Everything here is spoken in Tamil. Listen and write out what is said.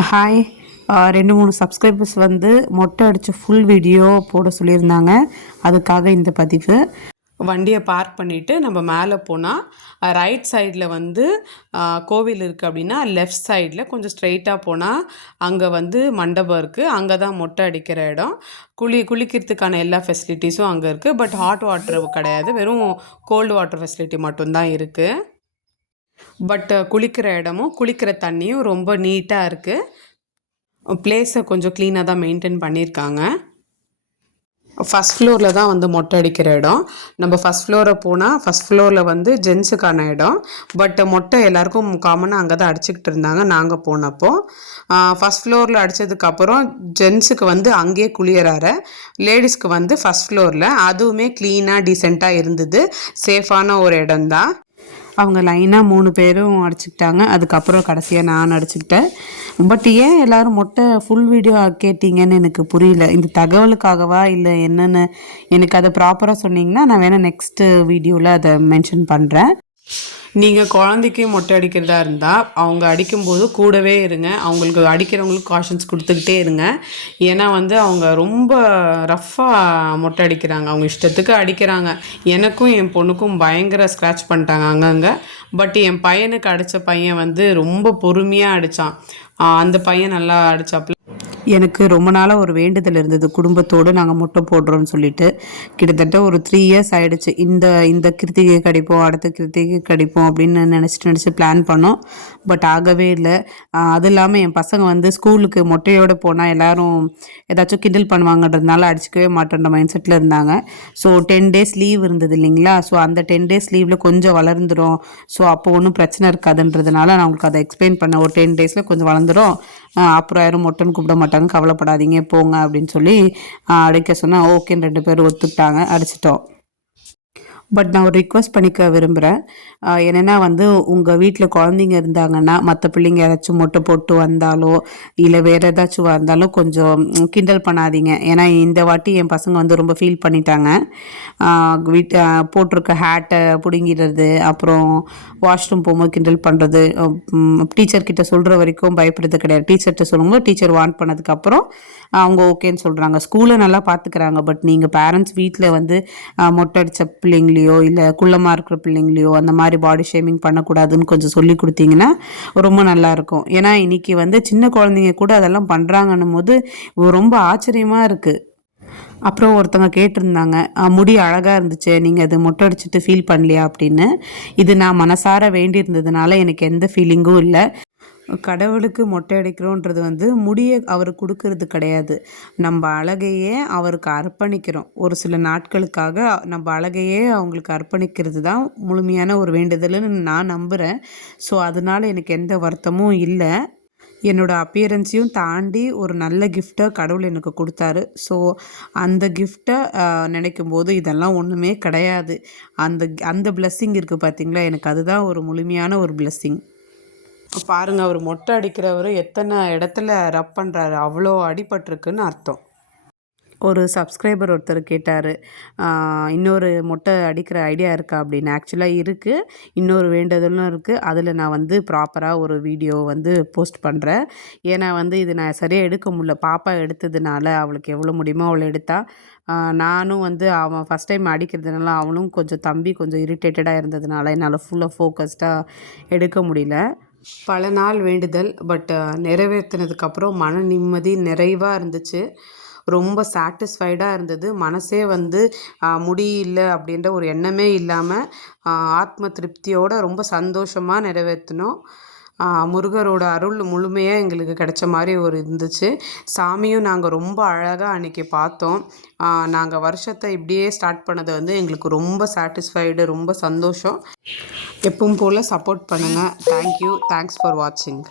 ஹாய். 2 3 சப்ஸ்கிரைபர்ஸ் வந்து மொட்டை அடித்த ஃபுல் வீடியோ போட சொல்லியிருந்தாங்க. அதுக்காக இந்த பதிவு. வண்டியை பார்க் பண்ணிவிட்டு நம்ம மேலே போனால் ரைட் சைடில் வந்து கோவில் இருக்குது. அப்படின்னா லெஃப்ட் சைடில் கொஞ்சம் ஸ்ட்ரெயிட்டாக போனால் அங்கே வந்து மண்டபம் இருக்குது. அங்கே தான் மொட்டை அடிக்கிற இடம். குளிக்கிறதுக்கான எல்லா ஃபெசிலிட்டிஸும் அங்கே இருக்குது. பட் ஹாட் வாட்டர் கிடையாது, வெறும் கோல்டு வாட்டர் ஃபெசிலிட்டி மட்டும்தான் இருக்குது. பட் குளிக்கிற இடமும் குளிக்கிற தண்ணியும் ரொம்ப நீட்டாக இருக்குது. பிளேஸை கொஞ்சம் க்ளீனாக தான் மெயின்டைன் பண்ணியிருக்காங்க. ஃபஸ்ட் ஃப்ளோரில் தான் வந்து மொட்டை அடிக்கிற இடம். நம்ம ஃபஸ்ட் ஃப்ளோரை போனால் ஃபஸ்ட் ஃப்ளோரில் வந்து ஜென்ஸுக்கான இடம். பட் மொட்டை எல்லாருக்கும் காமனாக அங்கே தான் அடிச்சுக்கிட்டு இருந்தாங்க நாங்கள் போனப்போ. ஃபஸ்ட் ஃப்ளோரில் அடித்ததுக்கப்புறம் ஜென்ஸுக்கு வந்து அங்கேயே குளியறாரு, லேடிஸ்க்கு வந்து ஃபஸ்ட் ஃப்ளோரில். அதுவுமே க்ளீனாக டீசெண்டாக இருந்தது. சேஃபான ஒரு இடம் தான். அவங்க லைனாக 3 பேரும் அடிச்சுக்கிட்டாங்க. அதுக்கப்புறம் கடைசியாக நான் அடிச்சுக்கிட்டேன். பட் ஏன் எல்லோரும் மொட்டை ஃபுல் வீடியோ கேட்டிங்கன்னு எனக்கு புரியல. இந்த தகவலுக்காகவா இல்லை என்னென்னு எனக்கு அதை ப்ராப்பராக சொன்னிங்கன்னா நான் வேணால் நெக்ஸ்ட்டு வீடியோவில் அதை மென்ஷன் பண்ணுறேன். நீங்கள் குழந்தைக்கு மொட்டை அடிக்கிறதா இருந்தால் அவங்க அடிக்கும்போது கூடவே இருங்க. அவங்களுக்கு அடிக்கிறவங்களுக்கு காஷன்ஸ் கொடுத்துக்கிட்டே இருங்க. ஏன்னா வந்து அவங்க ரொம்ப ரஃப்பாக மொட்டை அடிக்கிறாங்க, அவங்க இஷ்டத்துக்கு அடிக்கிறாங்க. எனக்கும் என் பொண்ணுக்கும் பயங்கர ஸ்க்ராட்ச் பண்ணிட்டாங்க அங்கங்கே. பட் என் பையனுக்கு அடித்த பையன் வந்து ரொம்ப பொறுமையாக அடித்தான். அந்த பையன் நல்லா அடித்தாப்புல. எனக்கு ரொம்ப நாளாக ஒரு வேண்டுதல் இருந்தது, குடும்பத்தோடு நாங்கள் மொட்டை போடுறோன்னு சொல்லிட்டு. கிட்டத்தட்ட ஒரு 3 இயர்ஸ் ஆகிடுச்சு. இந்த கிருத்திகை கடிப்போம், அடுத்த கிருத்திகை கடிப்போம் அப்படின்னு நினச்சி பிளான் பண்ணோம். பட் ஆகவே இல்லை. அது இல்லாமல் என் பசங்க வந்து ஸ்கூலுக்கு மொட்டையோடு போனால் எல்லோரும் ஏதாச்சும் கிண்டல் பண்ணுவாங்கன்றதுனால அடிச்சிக்கவே மாட்டேன்ற மைண்ட் செட்டில் இருந்தாங்க. ஸோ 10 days லீவ் இருந்தது இல்லைங்களா. ஸோ அந்த 10 days லீவில் கொஞ்சம் வளர்ந்துடும், ஸோ அப்போ ஒன்றும் பிரச்சனை இருக்காதுன்றதுனால நான் உங்களுக்கு அதை எக்ஸ்பிளைன் பண்ணேன். ஒரு 10 days கொஞ்சம் வளர்ந்துடும், அப்புறம் யாரும் மொட்டைன்னு கூப்பிட மாட்டாங்க, கவலைப்படாதீங்க போங்க அப்படின்னு சொல்லி அடிக்க சொன்னால் ஓகேன்னு 2 பேரும் ஒத்துக்கிட்டாங்க, அடிச்சிட்டோம். பட் நான் ஒரு ரிக்வெஸ்ட் பண்ணிக்க விரும்புகிறேன். என்னென்னா வந்து உங்கள் வீட்டில் குழந்தைங்க இருந்தாங்கன்னா மற்ற பிள்ளைங்க யாராச்சும் மொட்டை போட்டு வந்தாலோ இல்லை வேறு ஏதாச்சும் வந்தாலும் கொஞ்சம் கிண்டல் பண்ணாதீங்க. ஏன்னா இந்த வாட்டி என் பசங்க வந்து ரொம்ப ஃபீல் பண்ணிட்டாங்க. போட்டிருக்க ஹேட்டை பிடுங்கிடுறது, அப்புறம் வாஷ்ரூம் போகும்போது கிண்டல் பண்ணுறது. டீச்சர்கிட்ட சொல்கிற வரைக்கும் பயப்படுறது கிடையாது. டீச்சர்கிட்ட சொல்லும்போது டீச்சர் வார்ன் பண்ணதுக்கப்புறம் அவங்க ஓகேன்னு சொல்கிறாங்க. ஸ்கூலை நல்லா பார்த்துக்கிறாங்க. பட் நீங்கள் பேரண்ட்ஸ் வீட்டில் வந்து மொட்டை அடித்த பிள்ளைங்களையோ இல்லை குள்ளமாக இருக்கிற பிள்ளைங்களையோ அந்த மாதிரி பாடி ஷேமிங் பண்ணக்கூடாதுன்னு கொஞ்சம் சொல்லி கொடுத்தீங்கன்னா ரொம்ப நல்லாயிருக்கும். ஏன்னா இன்றைக்கி வந்து சின்ன குழந்தைங்க கூட அதெல்லாம் பண்ணுறாங்கன்னும் போது ரொம்ப ஆச்சரியமாக இருக்குது. அப்புறம் ஒருத்தவங்க கேட்டிருந்தாங்க, முடி அழகாக இருந்துச்சு, நீங்கள் அது மொட்டை அடிச்சுட்டு ஃபீல் பண்ணலையா அப்படின்னு. இது நான் மனசார வேண்டியிருந்ததுனால எனக்கு எந்த ஃபீலிங்கும் இல்லை. கடவுளுக்கு மொட்டை அடிக்கிறோன்றது வந்து முடியை அவருக்கு கொடுக்கறது கிடையாது, நம்ம அழகையே அவருக்கு அர்ப்பணிக்கிறோம். ஒரு சில நாட்களுக்காக நம்ம அழகையே அவங்களுக்கு அர்ப்பணிக்கிறது தான் முழுமையான ஒரு வேண்டுதல்னு நான் நம்புகிறேன். ஸோ அதனால் எனக்கு எந்த வருத்தமும் இல்லை. என்னோடய அப்பியரன்ஸையும் தாண்டி ஒரு நல்ல கிஃப்ட்டை கடவுள் எனக்கு கொடுத்தாரு. ஸோ அந்த கிஃப்ட்டை நினைக்கும் போது இதெல்லாம் ஒன்றுமே கிடையாது. அந்த பிளெஸ்ஸிங் இருக்குது பார்த்தீங்களா, எனக்கு அதுதான் ஒரு முழுமையான ஒரு பிளெஸ்ஸிங். பாருங்கள், அவர் மொட்டை அடிக்கிறவர் எத்தனை இடத்துல ரப் பண்ணுறாரு, அவ்வளோ அடிபட்டிருக்குன்னு அர்த்தம். ஒரு சப்ஸ்கிரைபர் ஒருத்தர் கேட்டார், இன்னொரு மொட்டை அடிக்கிற ஐடியா இருக்கா அப்படின்னு. ஆக்சுவலாக இருக்குது, இன்னொரு வேண்டுதலும் இருக்குது. அதில் நான் வந்து ப்ராப்பராக ஒரு வீடியோ வந்து போஸ்ட் பண்ணுறேன். ஏன்னா வந்து இது நான் சரியாக எடுக்க முடியல, பாப்பா எடுத்ததுனால அவளுக்கு எவ்வளோ முடியுமோ அவளை எடுத்தா. நானும் வந்து அவன் ஃபஸ்ட் டைம் அடிக்கிறதுனால அவனும் கொஞ்சம் தம்பி கொஞ்சம் இரிட்டேட்டடாக இருந்ததுனால என்னால் ஃபுல்லாக ஃபோக்கஸ்டாக எடுக்க முடியல. பல நாள் வேண்டுதல், பட் நிறைவேற்றினதுக்கப்புறம் மன நிம்மதி நிறைவாக இருந்துச்சு. ரொம்ப சாட்டிஸ்ஃபைடாக இருந்தது. மனசே வந்து முடியல அப்படின்ற ஒரு எண்ணமே இல்லாமல் ஆத்ம திருப்தியோடு ரொம்ப சந்தோஷமாக நிறைவேற்றினோம். முருகரோட அருள் முழுமையாக எங்களுக்கு கிடைச்ச மாதிரி ஒரு இருந்துச்சு. சாமியும் நாங்கள் ரொம்ப அழகாக அன்றைக்கி பார்த்தோம். நாங்கள் வருஷத்தை இப்படியே ஸ்டார்ட் பண்ணது வந்து எங்களுக்கு ரொம்ப சாட்டிஸ்ஃபைடு, ரொம்ப சந்தோஷம். எப்பவும் போல் சப்போர்ட் பண்ணுங்கள். தேங்க்யூ. தேங்க்ஸ் ஃபார் வாட்சிங்.